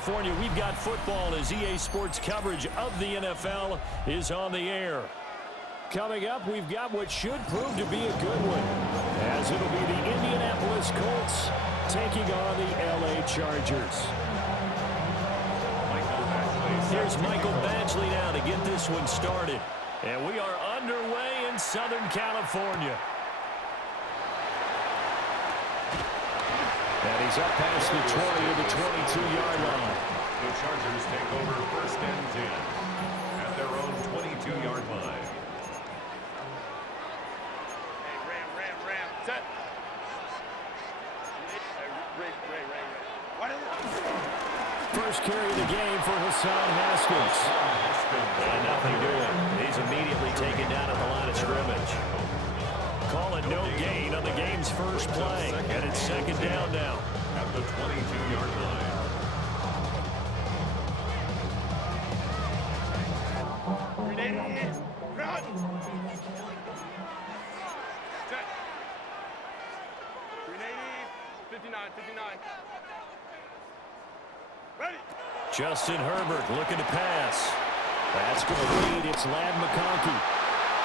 California, we've got football as EA Sports coverage of the NFL is on the air. Coming up, we've got what should prove to be a good one, as it'll be the Indianapolis Colts taking on the LA Chargers. Here's Michael Badgley now to get this one started. And we are underway in Southern California. And he's up past the 20 to the 22-yard line. The Chargers take over first and 10 at their own 22-yard line. Hey, Ram. Set. First carry of the game for Hassan Haskins. And nothing doing. He's immediately taken down at the line of scrimmage. Call it no gain on the game's first play. And it's second down now. At the 22-yard line. Run. Set. 59. Ready. Justin Herbert looking to pass. That's going to lead. It's Ladd McConkey.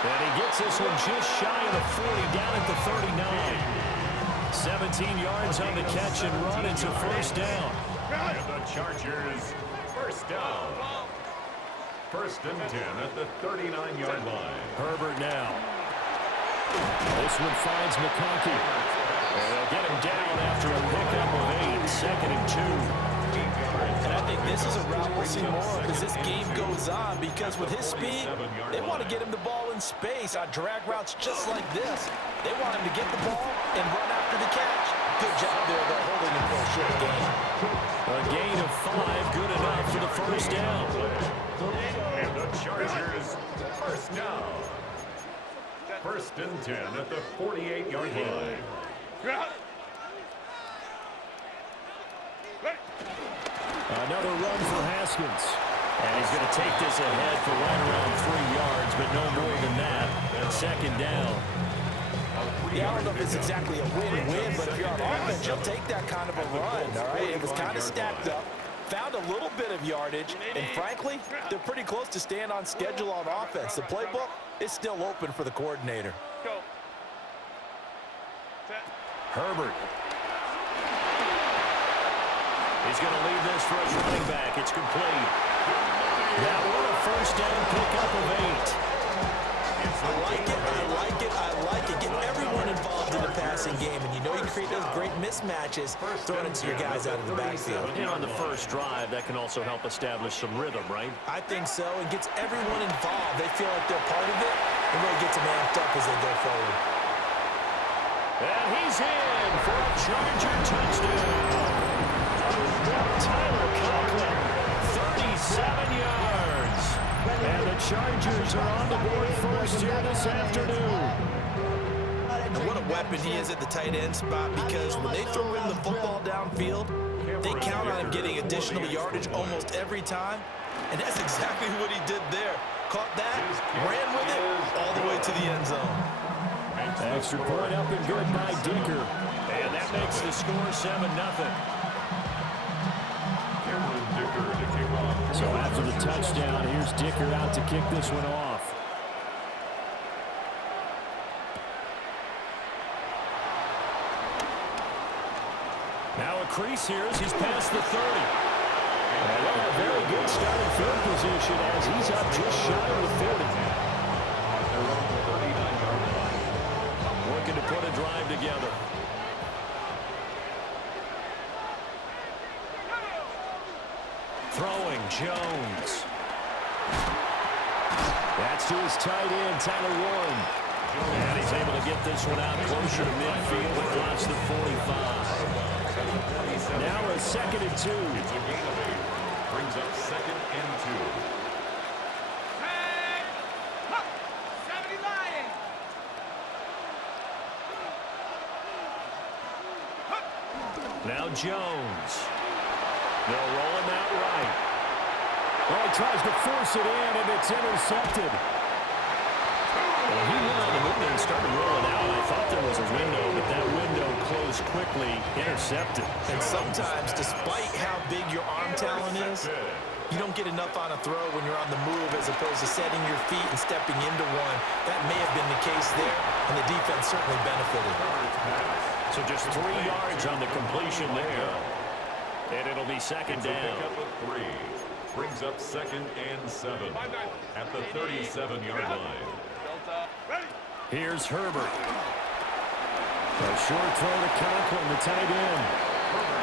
And he gets this one just shy of the 40, down at the 39. 17 yards on the catch and run. It's a first down. And the Chargers first down. First and 10 at the 39-yard line. Herbert now. This one finds McConkey. And they'll get him down after a pickup of 8. Second and 2. And I think this is a route we'll see more of as this game goes on, because with his speed, they want to get him the ball in space on drag routes just like this. They want him to get the ball and run after the catch. Good job there, though, holding him for a short gain. A gain of 5, good enough for the first down. And the Chargers first down. First and 10 at the 48-yard line. Another run for Haskins. And he's going to take this ahead for right around 3 yards, but no more than that. And second down. Yeah, I don't know if it's exactly a win-win, but if you're on offense, you'll take that kind of a run, all right? It was kind of stacked up, found a little bit of yardage, and frankly, they're pretty close to staying on schedule on offense. The playbook is still open for the coordinator. Go. Herbert. He's going to leave this for his running back. It's complete. That one a first down pickup of 8. I like it. Get everyone involved in the passing game, and you know you can create those great mismatches throwing it to your guys out of the backfield. And on the first drive, that can also help establish some rhythm, right? I think so. It gets everyone involved. They feel like they're part of it, and really gets them amped up as they go forward. And he's in for a Charger touchdown. Tyler Conklin, 37 yards. And the Chargers are on the board first here this afternoon. And what a weapon he is at the tight end spot, because when they throw him the football downfield, they count on him getting additional yardage almost every time. And that's exactly what he did there. Caught that, ran with it, all the way to the end zone. Extra point up and good by Dicker. And that makes the score 7-0. So after the touchdown, here's Dicker out to kick this one off. Now a crease here as he's past the 30. And a very good starting field position as he's up just shy of the 40. Looking to put a drive together. Throwing, Jones. That's to his tight end, Tyler Warren. And he's able to get this one out closer to midfield across the 45. Now a second and 2. It's a gain of 8. Brings up second and 2. Now Jones. They'll roll him out right. Well, he tries to force it in, and it's intercepted. Well, he went on the move and started rolling out. I thought there was a window, but that window closed quickly, intercepted. And sometimes, despite how big your arm talent is, you don't get enough on a throw when you're on the move as opposed to setting your feet and stepping into one. That may have been the case there, and the defense certainly benefited. So just 3 yards on the completion there. And it'll be second down. Pick up a 3. Brings up 2nd and 7 at the 37-yard line. Here's Herbert. A short throw to Conklin, the tight end.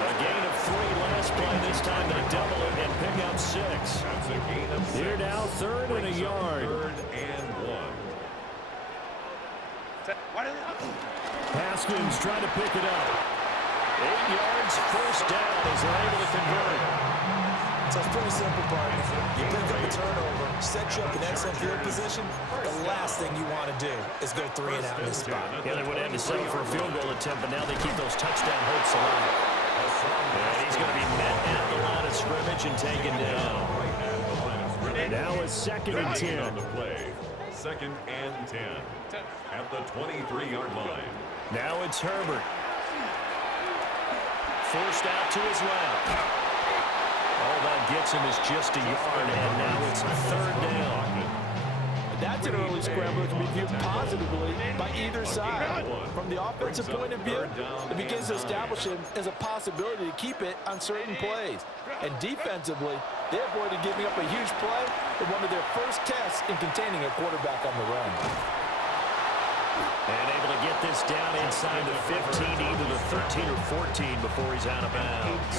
A gain of 3 last play. This time they double it and pick up 6. That's a gain of 6. Here now, 3rd and a yard. 3rd and 1. Haskins trying to pick it up. 8 yards, first down as they're able to convert. So it's pretty simple, partner. You pick up a turnover, set you up in excellent field position. The last thing you want to do is go 3 and out in this spot. Yeah, they would have had to settle for a field goal attempt, but now they keep those touchdown hopes alive. And he's going to be met at the line of scrimmage and taken down. Now it's 2nd and 10. On the play. 2nd and 10 at the 23-yard line. Now it's Herbert. Forced out to his left. All that gets him is just a yard, and now it's 3rd down. That's an early scramble that can be viewed positively by either side. From the offensive point of view, it begins to establish it as a possibility to keep it on certain plays. And defensively, they avoided giving up a huge play in one of their first tests in containing a quarterback on the run. And able to get this down inside the 15, either the 13 or 14 before he's out of bounds.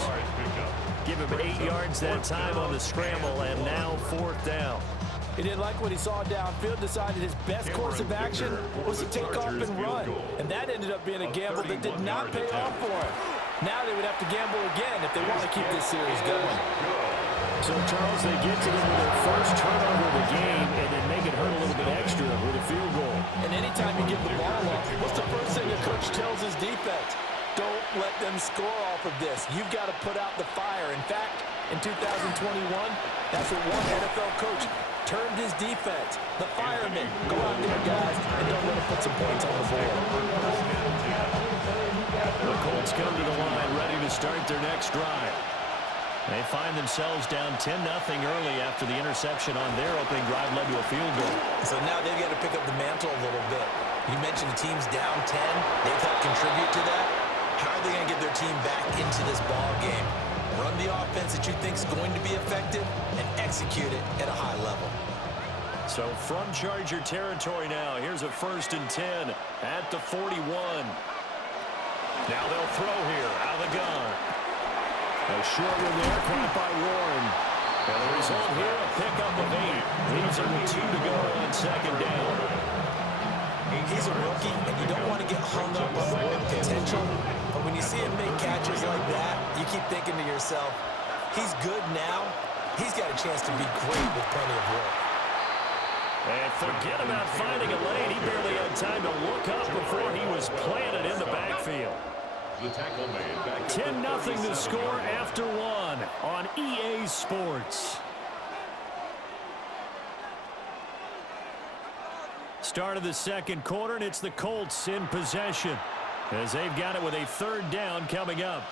Give him 8 yards that time on the scramble, and now 4th down. He didn't like what he saw downfield, decided his best course of action was to take off and run. And that ended up being a gamble that did not pay off for him. Now they would have to gamble again if they want to keep this series going. So, Charles, they get to them with their first turnover of the game and then make it hurt a little bit extra with a field goal. And anytime you give the ball up, what's the first thing a coach tells his defense? Don't let them score off of this. You've got to put out the fire. In fact, in 2021, that's what one NFL coach termed his defense. The firemen. Go out there, guys, and don't let them put some points on the board. The Colts come to the line ready to start their next drive. They find themselves down 10-0 early after the interception on their opening drive led to a field goal. So now they've got to pick up the mantle a little bit. You mentioned the team's down 10. They've helped contribute to that. How are they going to get their team back into this ball game? Run the offense that you think is going to be effective and execute it at a high level. So from Charger territory now, here's a 1st and 10 at the 41. Now they'll throw here out of the gun. A short one there, caught by Warren. And the result here, a pickup of 8. Leaves him with 2 to go on 2nd down. He's a rookie, and you don't want to get hung up on the word potential. But when you see him make catches like that, you keep thinking to yourself, he's good now. He's got a chance to be great with plenty of work. And forget about finding a lane. He barely had time to look up before he was planted in the backfield. The tackle made back 10-0 to score after 1 on EA Sports. Start of the 2nd quarter, and it's the Colts in possession as they've got it with a 3rd down coming up.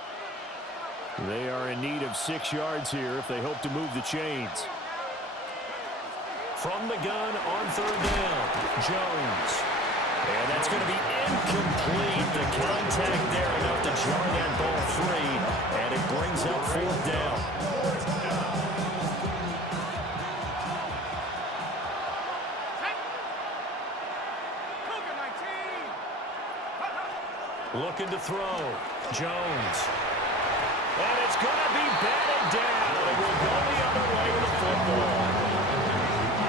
They are in need of 6 yards here if they hope to move the chains. From the gun on 3rd down, Jones. And that's going to be incomplete. The contact there enough to jar that ball free, and it brings up 4th down. Looking to throw. Jones. And it's going to be batted down. It will go the other way with the football.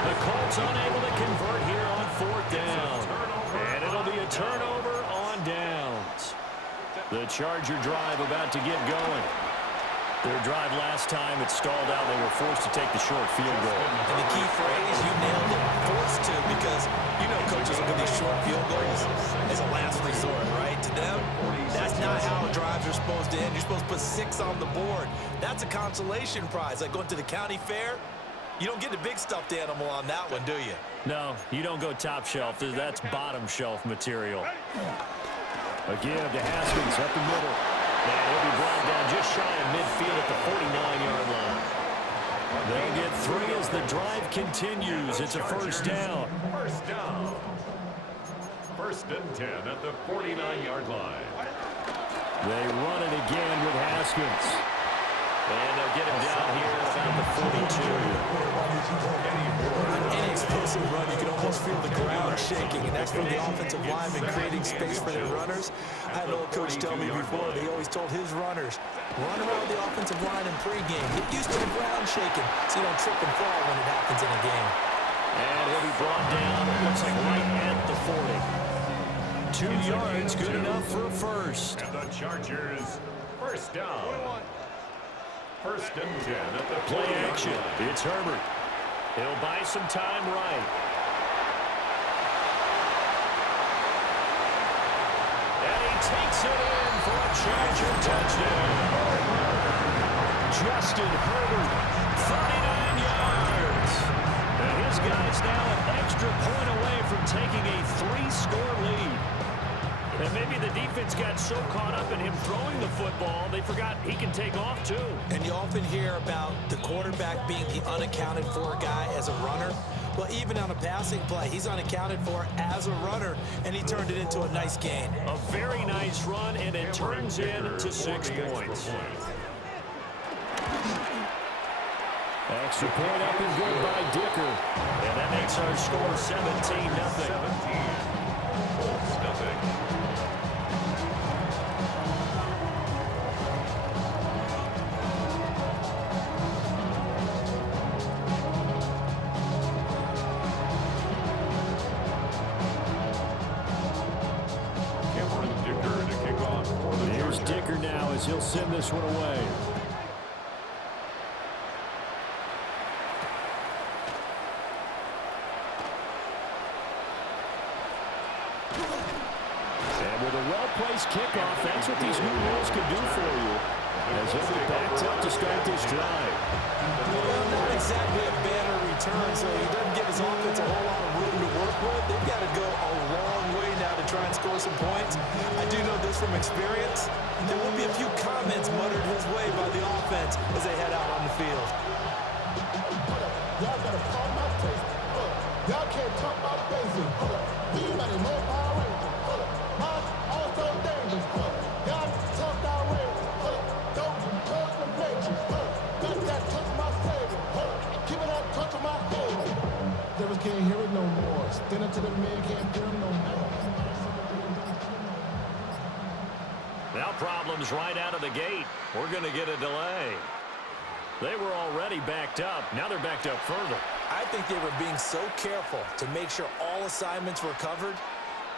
The Colts unable to convert here on 4th down. And it'll be a turnover on downs. The Charger drive about to get going. Their drive last time, it stalled out. They were forced to take the short field goal. And the key phrase, you nailed it, forced to, because you know coaches look at these short field goals as a last resort, right? To them, that's not how drives are supposed to end. You're supposed to put 6 on the board. That's a consolation prize. Like going to the county fair, You don't get the big stuffed animal on that one, do you? No, you don't go top shelf. That's bottom shelf material. A give to Haskins up the middle. And he'll be brought down just shy of midfield at the 49-yard line. They'll get 3 as the drive continues. It's a first down. First down. First and 10 at the 49-yard line. They run it again with Haskins. And they'll get him down here about the 42. Any explosive run, you can almost feel the ground shaking, and that's from the offensive linemen creating space for their runners. I had an old coach tell me before, he always told his runners, run around the offensive line in pregame. Get used to the ground shaking so you don't trip and fall when it happens in a game. And he'll be brought down, it looks like right at the 40. 2 yards, good enough for a first. And the Chargers, first down. First and 10 at the Play action. It's Herbert. He'll buy some time right. And he takes it in for a Charger touchdown. Justin Herbert, 39 yards. And his guy's now an extra point away from taking a 3-score lead. And maybe the defense got so caught up in him throwing the football, they forgot he can take off too. And you often hear about the quarterback being the unaccounted for guy as a runner. Well, even on a passing play, he's unaccounted for as a runner, and he turned it into a nice gain. A very nice run, and it turns into 6 points. Extra point up and good by Dicker. And that makes our score 17-0. Here's Dicker now as he'll send this one away. And with a well-placed kickoff, that's what these new rules can do for you. As he'll be backed up to start this drive. Well, not exactly a banner return, so he doesn't give his offense a whole lot of room to work with. They've got to go a long way now to try and score some points. I do know this from experience. There will be a few comments muttered his way by the offense as they head out on the field. Y'all gotta call my taste. Y'all can't talk about basic. Anybody know Power Rangers? Also dangerous. Y'all talk our way. Don't touch the nature. Got that touch my flavor. Give me that touch of my head. Devils can't hear it no more. Stand up to the man, can't hear him no more. Now problems right out of the gate. We're going to get a delay. They were already backed up. Now they're backed up further. I think they were being so careful to make sure all assignments were covered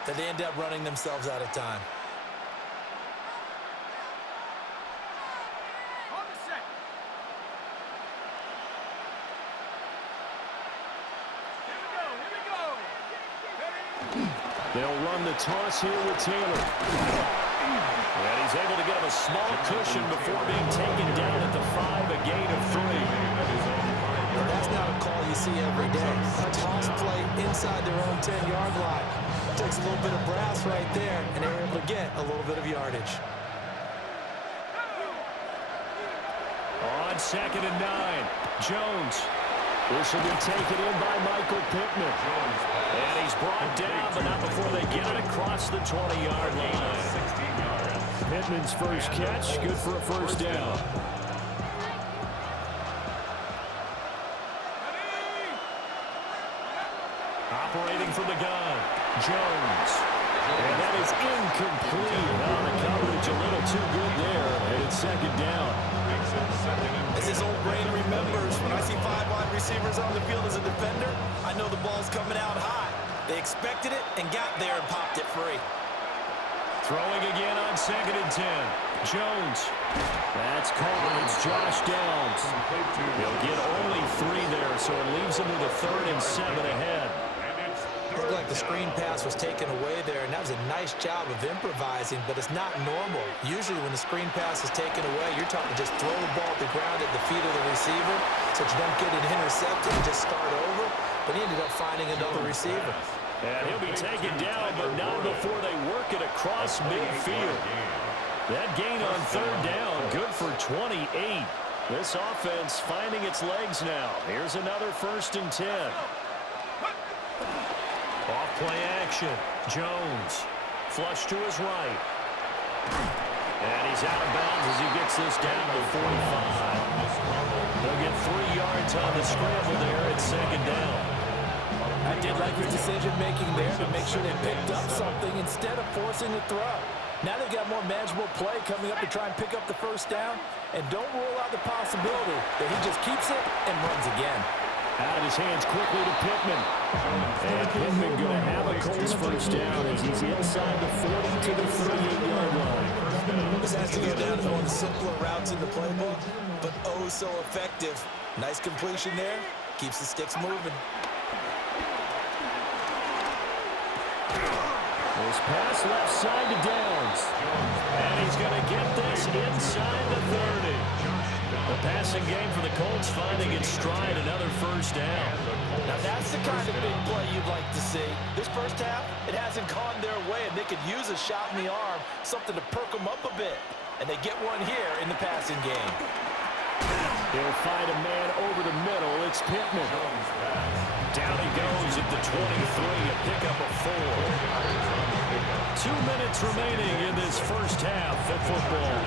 that they ended up running themselves out of time. They'll run the toss here with Taylor. And he's able to get him a small cushion before being taken down at the 5, a gain of 3. Well, that's not a call you see every day. A toss play inside their own 10-yard line. Takes a little bit of brass right there, and they're able to get a little bit of yardage. On 2nd and 9, Jones. This will be taken in by Michael Pittman. And he's brought down, but not before they get it across the 20-yard line. Pittman's first catch, good for a first down. Operating from the gun, Jones. And that is incomplete. Now the coverage a little too good there. And it's 2nd down. As his old brain remembers, when I see 5 wide receivers on the field as a defender, I know the ball's coming out high. They expected it and got there and popped it free. Throwing again on 2nd and 10. Jones. That's caught. It's Josh Downs. He'll get only 3 there, so it leaves him with a 3rd and 7 ahead. Looked like the screen pass was taken away there, and that was a nice job of improvising, but it's not normal. Usually when the screen pass is taken away, you're talking just throw the ball at the ground at the feet of the receiver. so you don't get it intercepted and just start over. But he ended up finding another receiver. And he'll be taken down, but not before they work it across midfield. That gain on third down, good for 28. This offense finding its legs now. Here's another 1st and 10. Off play action. Jones. Flush to his right. And he's out of bounds as he gets this down to 45. They'll get 3 yards on the scramble there at 2nd down. I did like his decision-making there to make sure they picked up something instead of forcing the throw. Now they've got more manageable play coming up to try and pick up the 1st down, and don't rule out the possibility that he just keeps it and runs again. Out of his hands quickly to Pittman. And Pittman going to have a Colts 1st down as he's inside the 40 to the 38-yard line. This has to go down to one of the simpler routes in the playbook, but oh so effective. Nice completion there. Keeps the sticks moving. This pass left side to Downs. And he's going to get this inside the 30. The passing game for the Colts finding its stride, another 1st down. Now that's the kind of big play you'd like to see. This 1st half, it hasn't gone their way, and they could use a shot in the arm, something to perk them up a bit. And they get one here in the passing game. He'll find a man over the middle. It's Pittman. Down he goes at the 23, a pickup of 4. 2 minutes remaining in this 1st half of football.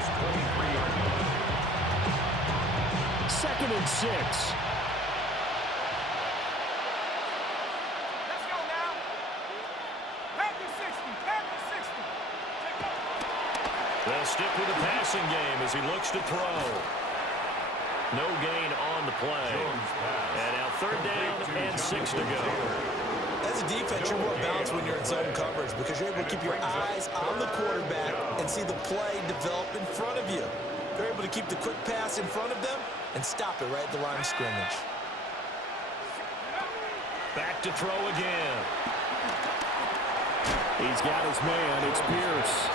2nd and 6. Let's go now. Back to 60. Back to 60. Take off. They'll stick with the passing game as he looks to throw. No gain on the play. And now 3rd down and 6 to go. As a defense, you're more balanced when you're in zone coverage because you're able to keep your eyes on the quarterback and see the play develop in front of you. They're able to keep the quick pass in front of them and stop it right at the line of scrimmage. Back to throw again. He's got his man. It's Pierce.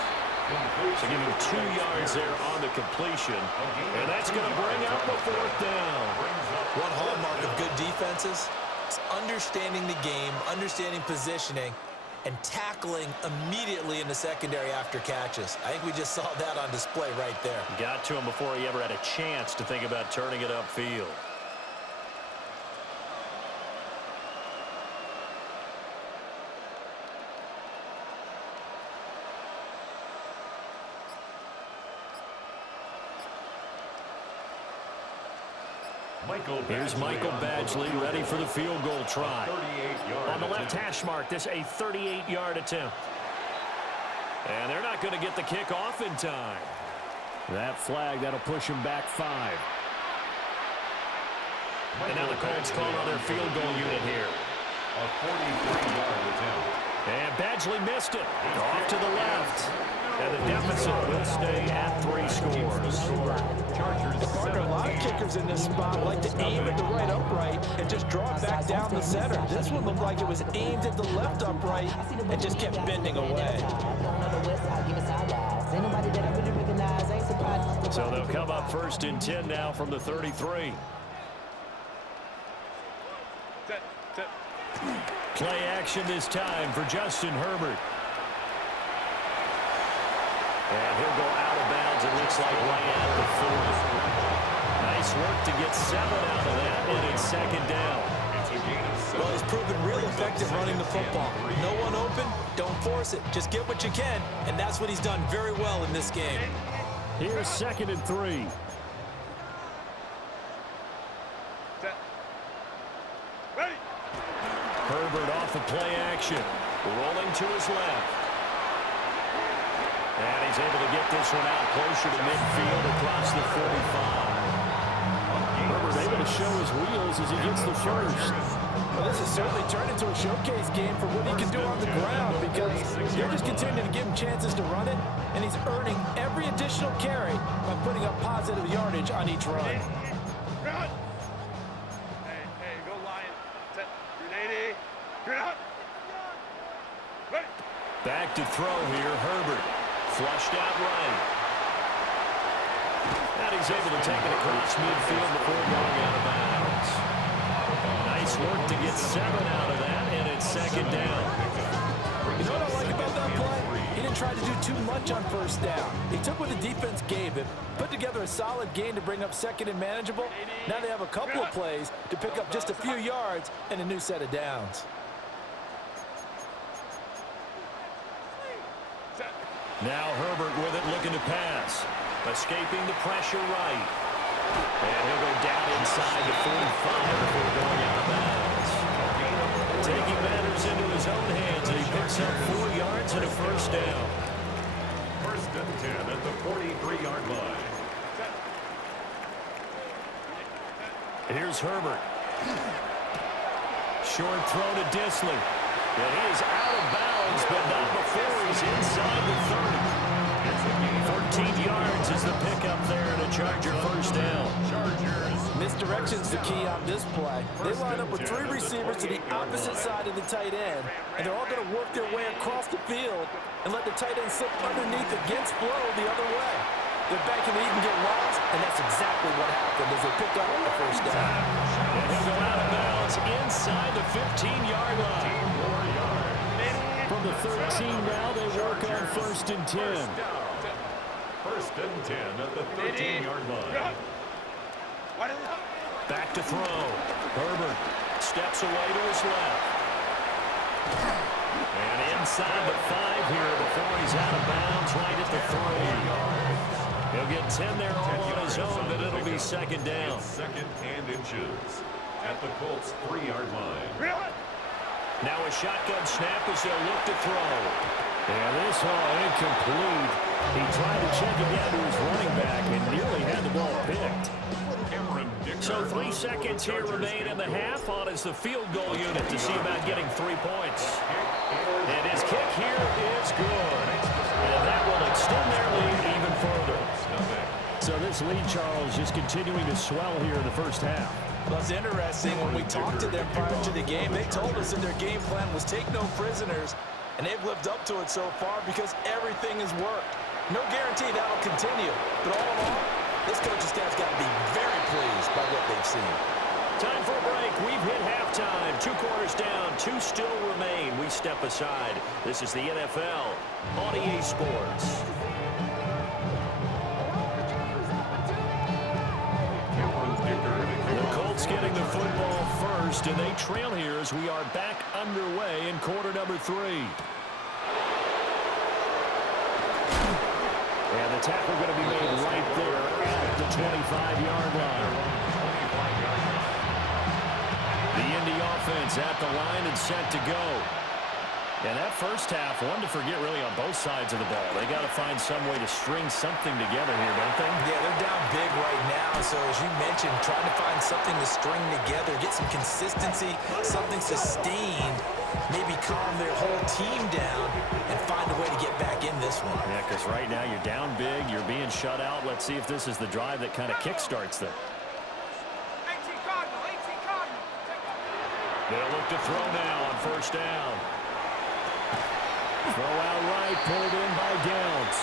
So give him 2 yards there on the completion. And that's going to bring up the 4th down. One hallmark of good defenses is understanding the game, understanding positioning, and tackling immediately in the secondary after catches. I think we just saw that on display right there. Got to him before he ever had a chance to think about turning it upfield. Here's Michael Badgley ready for the field goal try. On the left hash mark, this a 38-yard attempt. And they're not going to get the kick off in time. That flag, that'll push him back 5. And now the Colts call on their field goal unit here. A 43-yard attempt. And Badgley missed it. Off to the left. And the deficit will stay at 3 scores. Partner, a lot of kickers in this spot like to aim at the right upright and just draw it back down the center. This one looked like it was aimed at the left upright and just kept bending away. So they'll come up 1st and 10 now from the 33. Set. Play action this time for Justin Herbert. And he'll go out of bounds, it looks like, right at the 40. Nice work to get 7 out of that, and it's 2nd down. Well, he's proven real effective running the football. No one open, don't force it. Just get what you can, and that's what he's done very well in this game. Here's 2nd and 3. Set. Ready. Herbert off the play action. Rolling to his left. And he's able to get this one out closer to midfield across the 45. Herbert able to show his wheels as he gets the first. Well, this has certainly turned into a showcase game for what he can do on the ground because they're just continuing to give him chances to run it, and he's earning every additional carry by putting up positive yardage on each run. Run. Hey, go Lion. Set. Grenade. Grenade. Ready. Back to throw here, Herbert. Flushed out right. And he's able to take it across midfield before going out of bounds. get 7 out of that, and it's second down. You know what I like about that play? He didn't try to do too much on first down. He took what the defense gave him, put together a solid gain to bring up second and manageable. Now they have a couple of plays to pick up just a few yards and a new set of downs. Now Herbert with it, looking to pass. Escaping the pressure right. And he'll go down inside the 45 before going out of bounds. Taking matters into his own hands, and he picks up 4 yards and a first down. First and 10 at the 43-yard line. Here's Herbert. Short throw to Disley. And he is out of bounds, but not before he's inside the 30. 14 yards is the pickup there, and a Charger first down. Misdirection's the key on this play. They line up with 3 receivers to the opposite side of the tight end, and they're all going to work their way across the field and let the tight end slip underneath against flow the other way. They're banking that he can get lost, and that's exactly what happened as they pick up the first down. And he'll go out of bounds inside the 15-yard line. From the 13 now, they work on first and 10. First and 10 at the 13-yard line. Back to throw. Herbert steps away to his left. And inside the 5 here before he's out of bounds right at the 3. He'll get 10 there all on his own, but it'll be second down. Second and inches at the Colts 3-yard line. Now a shotgun snap as they'll look to throw. And this all incomplete. He tried to check it down to his running back and nearly had the ball picked. So 3 seconds here remain in the half on as the field goal unit to see about getting 3 points. And his kick here is good. And that will extend their lead even further. So this lead, Charles, just continuing to swell here in the first half. Well, it's interesting. When we talked to them prior to the game, they told us that their game plan was take no prisoners, and they've lived up to it so far because everything has worked. No guarantee that'll continue, but all in all, this coaching staff's got to be very pleased by what they've seen. Time for a break. We've hit halftime. 2 quarters down, 2 still remain. We step aside. This is the NFL on EA Sports. The Colts getting the football first, and they trail here as we are back underway in quarter number 3. And the tackle going to be made right there at the 25-yard line. The Indy offense at the line and set to go. And that first half, one to forget really on both sides of the ball. They got to find some way to string something together here, don't they? Yeah, they're down big right now. So as you mentioned, trying to find something to string together, get some consistency, something sustained, maybe calm their whole team down and find a way to get back in this one. Yeah, because right now you're down big, you're being shut out. Let's see if this is the drive that kind of kickstarts them. 18 Cardinal, 18 Cardinal. They'll look to throw now on first down. Throw out right, pulled in by Downs.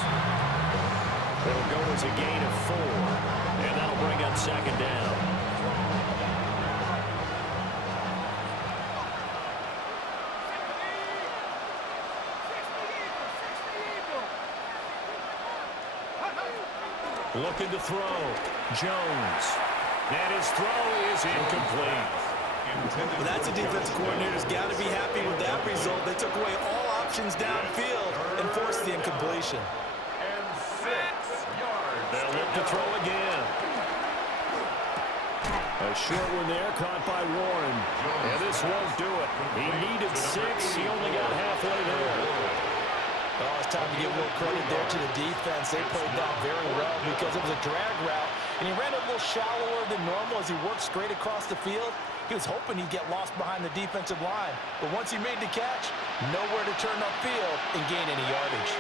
It'll go as a gain of 4, and that'll bring up second down. Looking to throw. Jones. And his throw is incomplete. Well, that's a defense coordinator's got to be happy with that result. They took away all options downfield and forced the incompletion. And 6 yards. They'll look to throw again. A short one there, caught by Warren. And this won't do it. He needed 6. He only got halfway there. Oh, it's time to give a little credit there to the defense. They played that very well because it was a drag route, and he ran a little shallower than normal as he worked straight across the field. He was hoping he'd get lost behind the defensive line, but once he made the catch, nowhere to turn upfield and gain any yardage.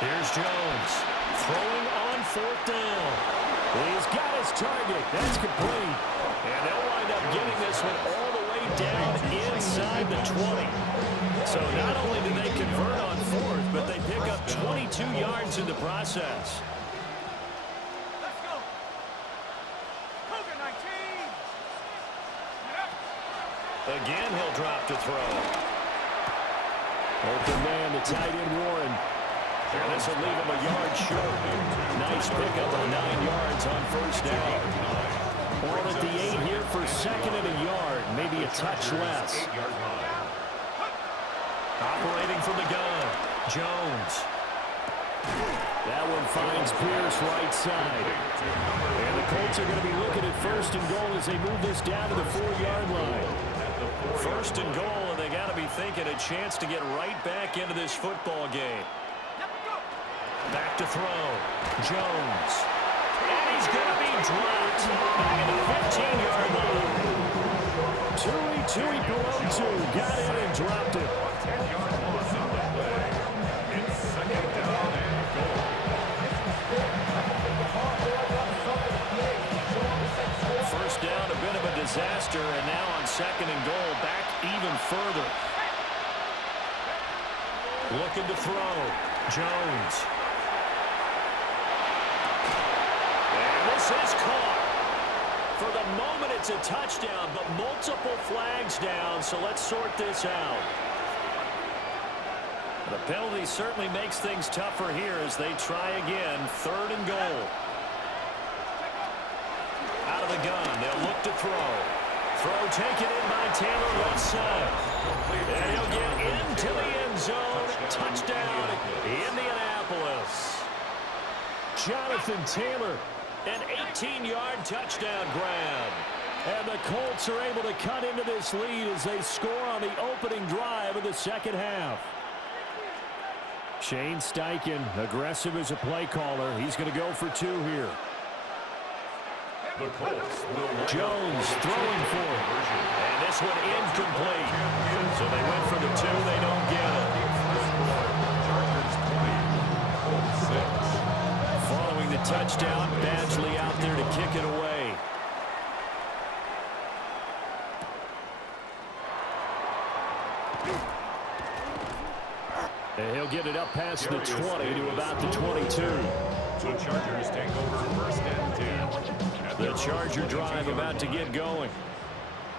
Here's Jones throwing on 4th down. He's got his target. That's complete. And they'll wind up getting this one all the way down inside the 20. So not only do they convert on 4th, but they pick up 22 yards in the process. Let's go. Cougar 19. Get up. Again, he'll drop to throw. Open man, the tight end Warren. And this will leave him a yard short. Nice pickup on 9 yards on first down. On at the 8 here for second and a yard. Maybe a touch less. Operating from the gun, Jones. That one finds Pierce right side. And the Colts are going to be looking at first and goal as they move this down to the 4-yard line. First and goal, and they got to be thinking a chance to get right back into this football game. Back to throw, Jones. And he's going to be dropped back at the 15-yard line. Tui below 2, got in and dropped it. 10-yard loss on the play. It's second down and goal. First down, a bit of a disaster, and now on second and goal, back even further. Looking to throw, Jones. And this is caught. For the moment, it's a touchdown, but multiple flags down, so let's sort this out. The penalty certainly makes things tougher here as they try again. Third and goal. Out of the gun, they'll look to throw. Throw taken in by Taylor left side. And he'll get into the end zone. Touchdown, Indianapolis. Jonathan Taylor, an 18-yard touchdown grab. And the Colts are able to cut into this lead as they score on the opening drive of the second half. Shane Steichen, aggressive as a play caller. He's going to go for 2 here. The Colts will Jones throwing for it. And this one incomplete. So they went for the 2. They don't get it. Chargers 20, Colts 6. Following the touchdown, Badgley out there to kick it away. And he'll get it up past the 20 to about the 22. The Chargers take over first and 10. The Charger drive about to get going.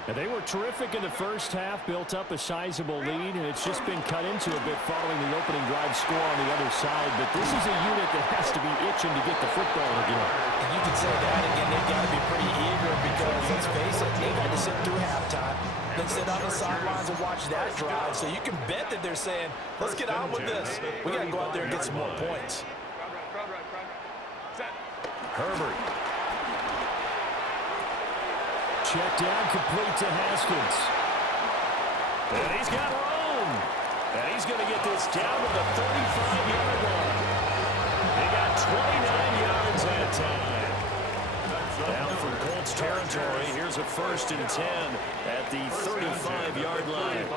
And they were terrific in the first half, built up a sizable lead, and it's just been cut into a bit following the opening drive score on the other side. But this is a unit that has to be itching to get the football again. And you can say that again, they've got to be pretty eager because, let's face it, they've had to sit through halftime, then sit on the sidelines and watch that drive. So you can bet that they're saying, let's get on with this. We got to go out there and get some more points. Herbert. Check down, complete to Haskins. And he's got room. And he's going to get this down to the 35-yard line. He got 29 yards that time. Down from Colts territory. Here's a first and 10 at the 35-yard line.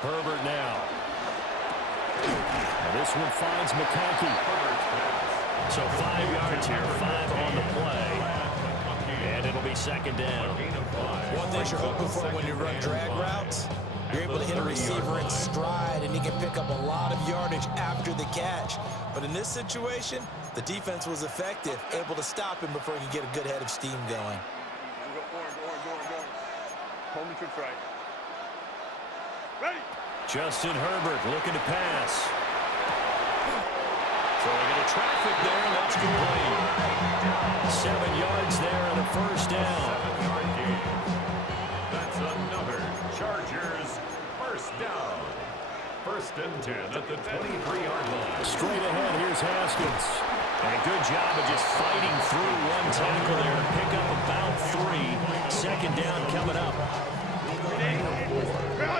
Herbert now. And this one finds McConkey. So 5 yards here, 5 on the play. And it'll be second down. One thing you're hoping for when you run drag routes, you're able to hit a receiver in stride, and he can pick up a lot of yardage after the catch. But in this situation, the defense was effective, able to stop him before he could get a good head of steam going. Hold the trips right. Ready. Justin Herbert looking to pass. Throwing into traffic there, and that's complete. 7 yards there and a first down. 7-yard gain. That's another Chargers first down. First and 10 at the 23-yard line. Straight ahead, here's Haskins. And a good job of just fighting through one tackle there to pick up about 3. Second down coming up.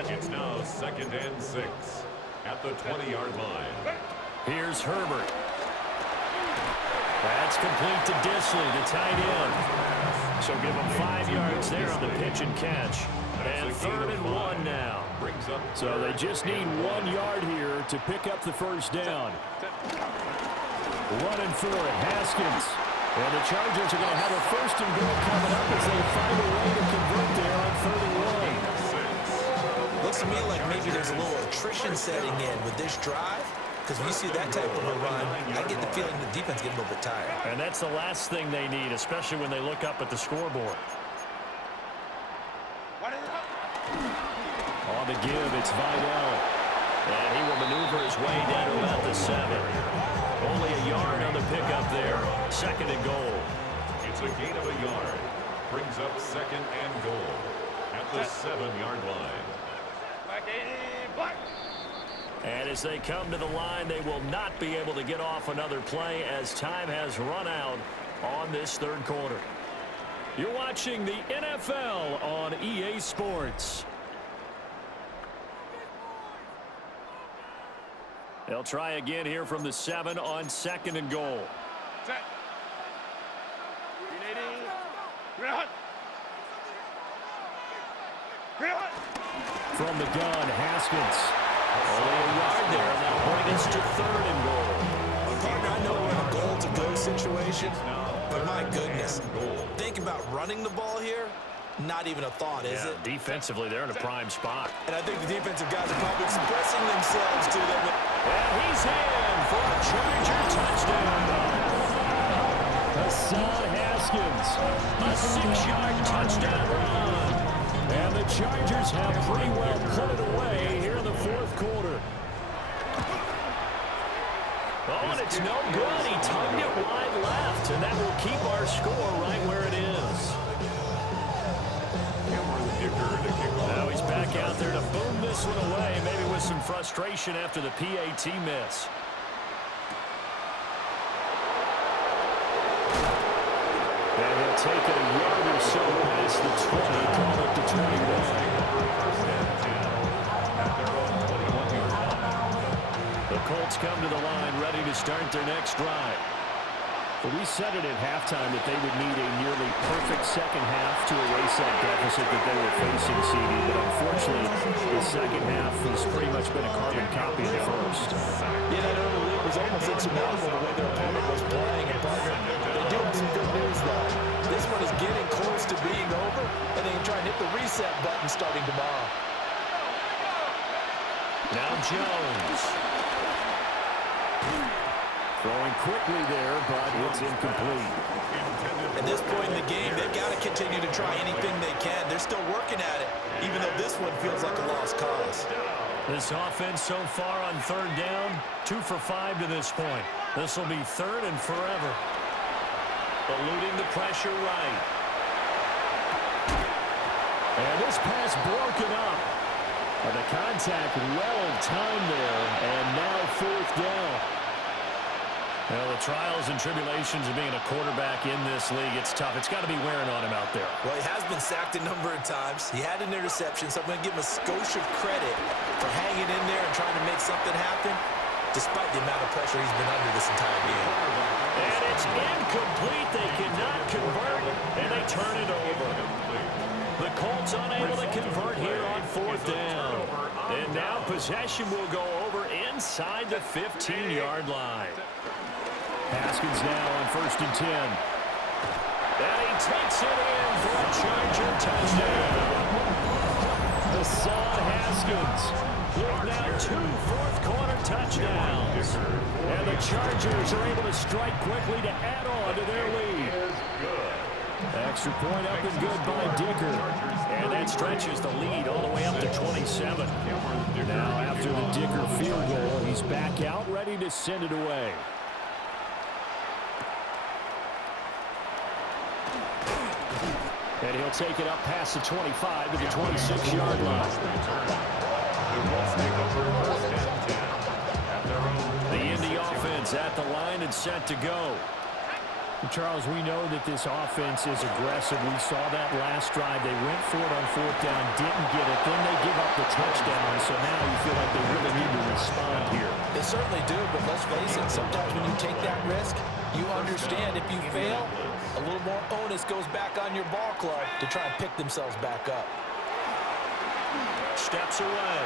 It's now second and 6 at the 20-yard line. Here's Herbert. That's complete to Disley, the tight end. So give him 5 yards there on the pitch and catch. And third and 1 now. So they just need 1 yard here to pick up the first down. Running for it, Haskins. And the Chargers are going to have a first and goal coming up as they find a way to convert there on third and 1. Looks to me like maybe there's a little attrition setting in with this drive. because when you see that type of a run, I get the feeling the defense getting a little bit tired. And that's the last thing they need, especially when they look up at the scoreboard. On the give, it's Vidal. And he will maneuver his way down to about the 7. Only a yard on the pickup there. 2nd and goal. It's a gain of a yard. Brings up 2nd and goal at the 7-yard line. And as they come to the line, they will not be able to get off another play as time has run out on this 3rd quarter. You're watching the NFL on EA Sports. They'll try again here from the 7 on 2nd and goal. From the gun, Haskins. Only a yard there, and that'll bring us to 3rd and goal. Partner, I know we're in a goal-to-go situation, but my goodness, think about running the ball here. Not even a thought, is it? Defensively, they're in a prime spot. And I think the defensive guys are probably expressing themselves to them. And he's in for a Charger touchdown. Hassan Haskins, a 6-yard touchdown run. And the Chargers have pretty well put it away here in the 4th quarter. Oh, and it's no good. He tugged it wide left, and that will keep our score right where it is. Now he's back out there to boom this one away, maybe with some frustration after the PAT miss. And he'll take it a yard or so past the 20, call it to 21. The Colts come to the line, ready to start their next drive. Well, we said it at halftime that they would need a nearly perfect second half to erase that deficit that they were facing, CD. But unfortunately, the second half has pretty much been a carbon copy of the first. Yeah, that early lead was almost insurmountable the way their opponent was playing. And partner, they do have some good news, though. This one is getting close to being over, and they can try and hit the reset button starting tomorrow. Now Jones. Throwing quickly there, but it's incomplete. At this point in the game, they've got to continue to try anything they can. They're still working at it, even though this one feels like a lost cause. This offense so far on 3rd down, 2 for 5 to this point. This will be 3rd and forever. Eluding the pressure right. And this pass broken up. And the contact well timed there, and now 4th down. Well, the trials and tribulations of being a quarterback in this league, it's tough. It's got to be wearing on him out there. Well, he has been sacked a number of times. He had an interception, so I'm going to give him a skosh of credit for hanging in there and trying to make something happen, despite the amount of pressure he's been under this entire game. And it's incomplete. They cannot convert, and they turn it over. The Colts unable to convert here on 4th down. And now possession will go over inside the 15-yard line. Haskins now on 1st and 10. And he takes it in for a Charger touchdown. Hassan Haskins with now 2 4th-quarter touchdowns. And the Chargers are able to strike quickly to add on to their lead. Extra point up and good by Dicker. And that stretches the lead all the way up to 27. Now after the Dicker field goal, he's back out ready to send it away. And he'll take it up past the 25 to the 26-yard line. The Indy offense at the line and set to go. Charles, we know that this offense is aggressive. We saw that last drive. They went for it on 4th down, didn't get it. Then they give up the touchdown. So now you feel like they really need to respond here. They certainly do, but let's face it, sometimes when you take that risk, you understand if you fail, a little more onus goes back on your ball club to try and pick themselves back up. Steps away.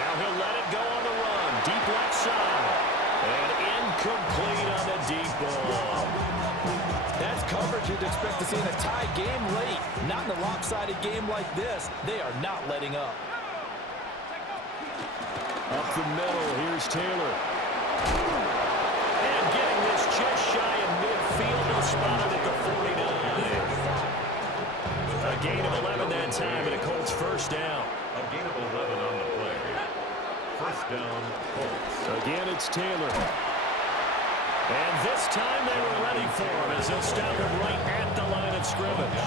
Now he'll let it go on the run. Deep left side. And incomplete on the deep ball. That's coverage you'd expect to see in a tie game late. Not in a lopsided game like this. They are not letting up. Up the middle, here's Taylor. And getting this just shy of midfield, he'll spot it at the 49. A gain of 11 that time, and a Colts first down. A gain of 11 on the play. First down, Colts. Again, it's Taylor. And this time they were ready for him as they'll stop him right at the line of scrimmage.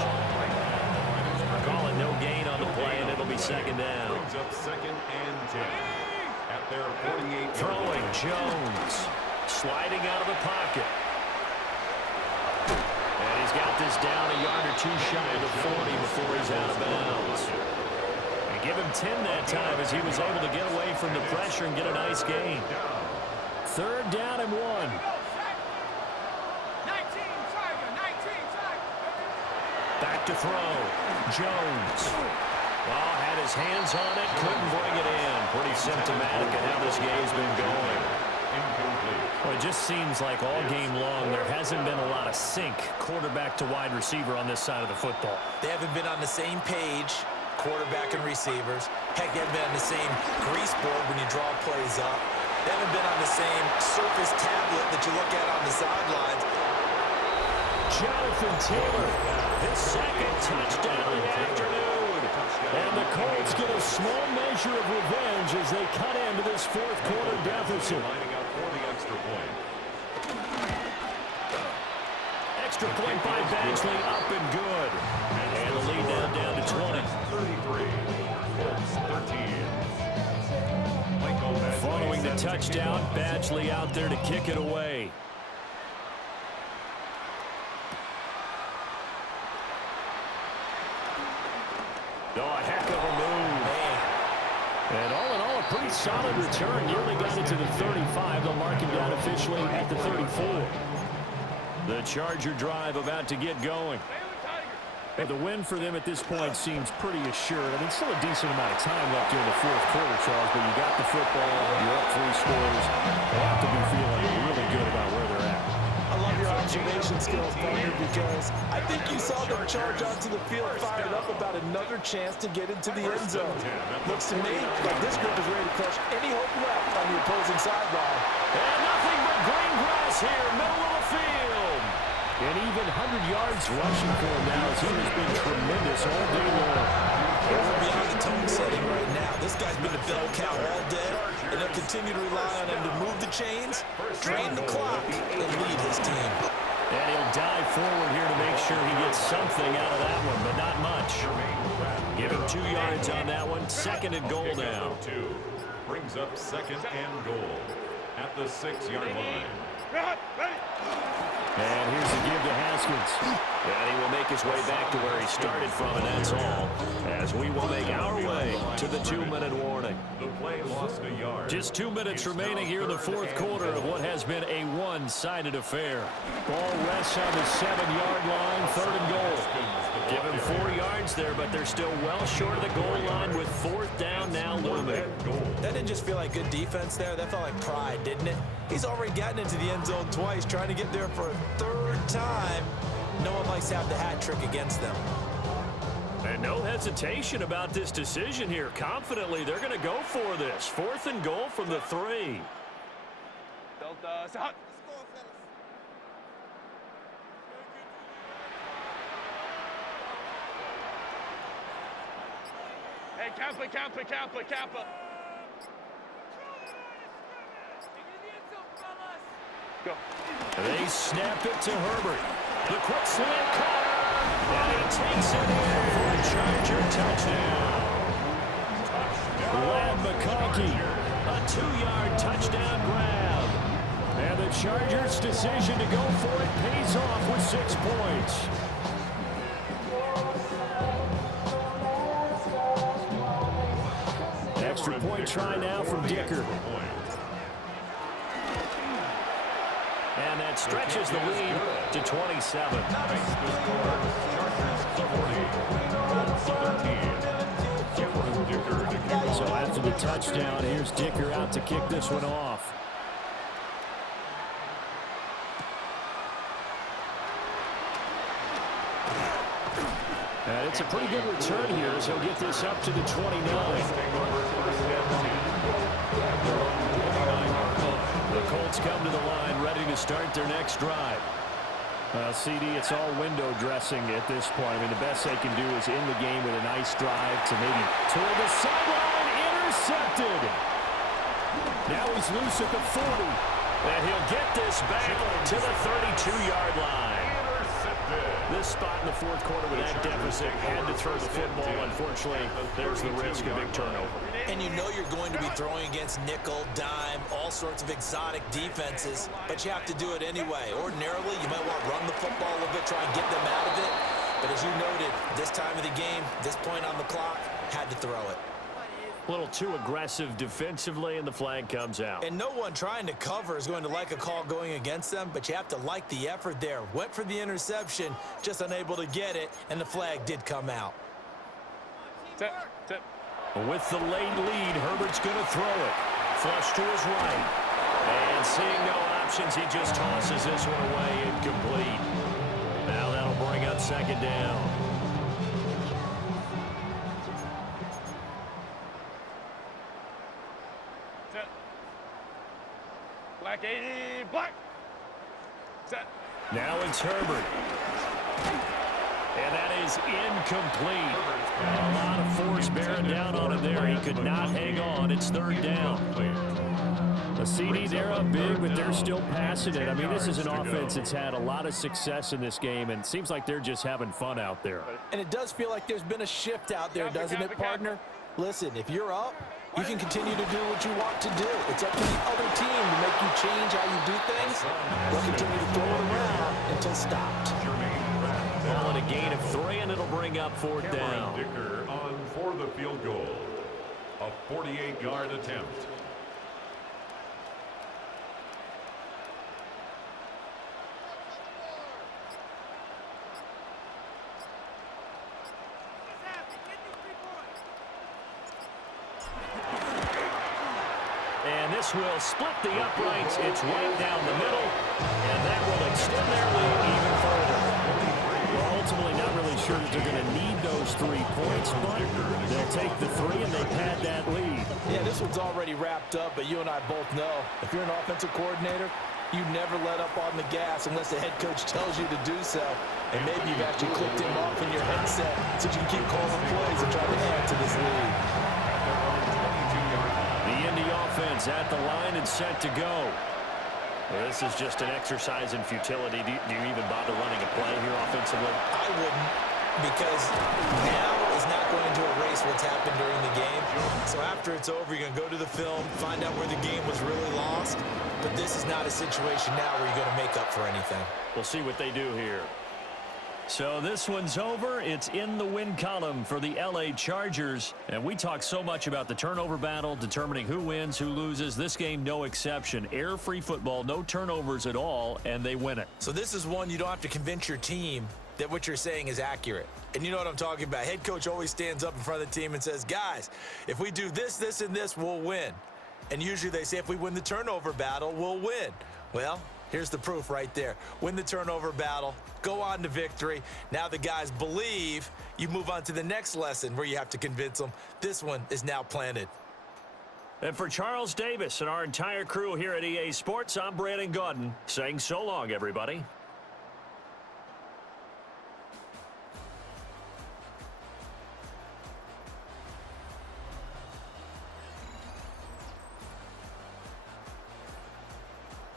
Call it no gain on the play, and it'll be second down. Brings up second and 10 at their 48. Throwing Jones. Sliding out of the pocket. And he's got this down a yard or two shy of the 40 before he's out of bounds. And give him 10 that time as he was able to get away from the pressure and get a nice gain. Third down and 1. 19, Tiger, 19, Tiger. Back to throw. Jones. Well, had his hands on it, couldn't bring it in. Pretty symptomatic of how this game's been going. Well, it just seems like all game long there hasn't been a lot of sync quarterback to wide receiver on this side of the football. They haven't been on the same page, quarterback and receivers. Heck, they haven't been on the same grease board when you draw plays up. They haven't been on the same surface tablet that you look at on the sidelines. Jonathan Taylor, his second touchdown of the afternoon. And the Colts get a small measure of revenge as they cut into this fourth quarter deficit. Lining up for the extra point. Extra point by Badgley, up and good. And the lead now down to 20. 33, Colts 13. Following the touchdown, Badgley out there to kick it away. Oh, a heck of a move. And all in all, a pretty solid return. Nearly got it to the 35. They'll mark him down officially at the 34. The Charger drive about to get going. But the win for them at this point seems pretty assured. I mean, still a decent amount of time left here in the fourth quarter, Charles, but you got the football, you're up 3 scores. They have to be feeling really good about where they're at. I love your observation skills, partner, because I think you saw them charge onto the field fired up about another chance to get into the end zone. Looks to me like this group is ready to crush any hope left on the opposing sideline. And nothing but green grass here, middle of the field. And even 100 yards rushing for him now as he has been tremendous all day long. We're beyond the tone setting right now. This guy's been a bell cow all day, and they'll continue to rely on him to move the chains, drain the clock, and lead his team. And he'll dive forward here to make sure he gets something out of that one, but not much. Give him 2 yards on that one. Second and goal now. Brings up second and goal at the 6-yard line. And here's the give to Haskins. And he will make his way back to where he started from, and that's all. As we will make our way to the 2-minute warning. The play lost a yard. Just 2 minutes remaining here in the fourth quarter of what has been a one-sided affair. Ball rests on the 7-yard line, third and goal. Give him 4 yards there, but they're still well short of the goal line with fourth down now looming. That didn't just feel like good defense there. That felt like pride, didn't it? He's already gotten into the end zone twice, trying to get there for a third time. No one likes to have the hat trick against them. And no hesitation about this decision here. Confidently, they're going to go for this. Fourth and goal from the 3. Delta's out. Hey, Kappa. Go. They snap it to Herbert. The quick slant cut. And he takes it in for a Charger touchdown. Lad McConkey, a 2-yard touchdown grab. And the Chargers' decision to go for it pays off with 6 points. Extra point try now from Dicker. And that stretches the lead to 27. So after the touchdown, here's Dicker out to kick this one off. And it's a pretty good return here as he'll get this up to the 29. The Colts come to the line, ready to start their next drive. CD, it's all window dressing at this point. I mean, the best they can do is in the game with a nice drive to maybe toward the sideline, intercepted. Now he's loose at the 40, and he'll get this back to the 32-yard line. This spot in the fourth quarter with that deficit had to throw the football. Unfortunately, there's the risk of big turnover. And you know you're going to be throwing against nickel, dime, all sorts of exotic defenses, but you have to do it anyway. Ordinarily, you might want to run the football a little bit, try and get them out of it. But as you noted, this time of the game, this point on the clock, had to throw it. A little too aggressive defensively, and the flag comes out. And no one trying to cover is going to like a call going against them, but you have to like the effort there. Went for the interception, just unable to get it, and the flag did come out. With the late lead, Herbert's going to throw it. Flush to his right. And seeing no options, he just tosses this one away, incomplete. Now that'll bring up second down. Black 80, black. Set. Now it's Herbert. And that is incomplete. A lot of force bearing down on him there. He could not hang on. It's third down. The CD, they're up big, but they're still passing it. I mean, this is an offense that's had a lot of success in this game, and it seems like they're just having fun out there. And it does feel like there's been a shift out there, doesn't it, partner? Listen, if you're up, you can continue to do what you want to do. It's up to the other team to make you change how you do things. They'll continue to throw it around until stopped. Ball in a gain of 3, and it'll bring up fourth down. Dicker on for the field goal. A 48-yard attempt. And this will split the uprights. It's right down the middle, and that will extend their lead even further. Well, ultimately, not really sure that they're going to need those 3 points, but they'll take the 3, and they've had that lead. Yeah, this one's already wrapped up, but you and I both know if you're an offensive coordinator, you never let up on the gas unless the head coach tells you to do so. And maybe you've actually clicked him off in your headset so you can keep calling plays and try to add to this lead. Offense at the line and set to go. Well, this is just an exercise in futility. Do you even bother running a play here offensively? I wouldn't, because now is not going to erase what's happened during the game. So after it's over, you're going to go to the film, find out where the game was really lost. But this is not a situation now where you're going to make up for anything. We'll see what they do here. So this one's over. It's in the win column for the LA Chargers. And we talk so much about the turnover battle, determining who wins, who loses. This game, no exception. Air-free football, no turnovers at all, and they win it. So this is one you don't have to convince your team that what you're saying is accurate. And you know what I'm talking about. Head coach always stands up in front of the team and says, guys, if we do this, this, and this, we'll win. And usually they say if we win the turnover battle, we'll win. Well, here's the proof right there. Win the turnover battle, go on to victory. Now the guys believe. You move on to the next lesson where you have to convince them. This one is now planted. And for Charles Davis and our entire crew here at EA Sports, I'm Brandon Gaudin saying so long, everybody.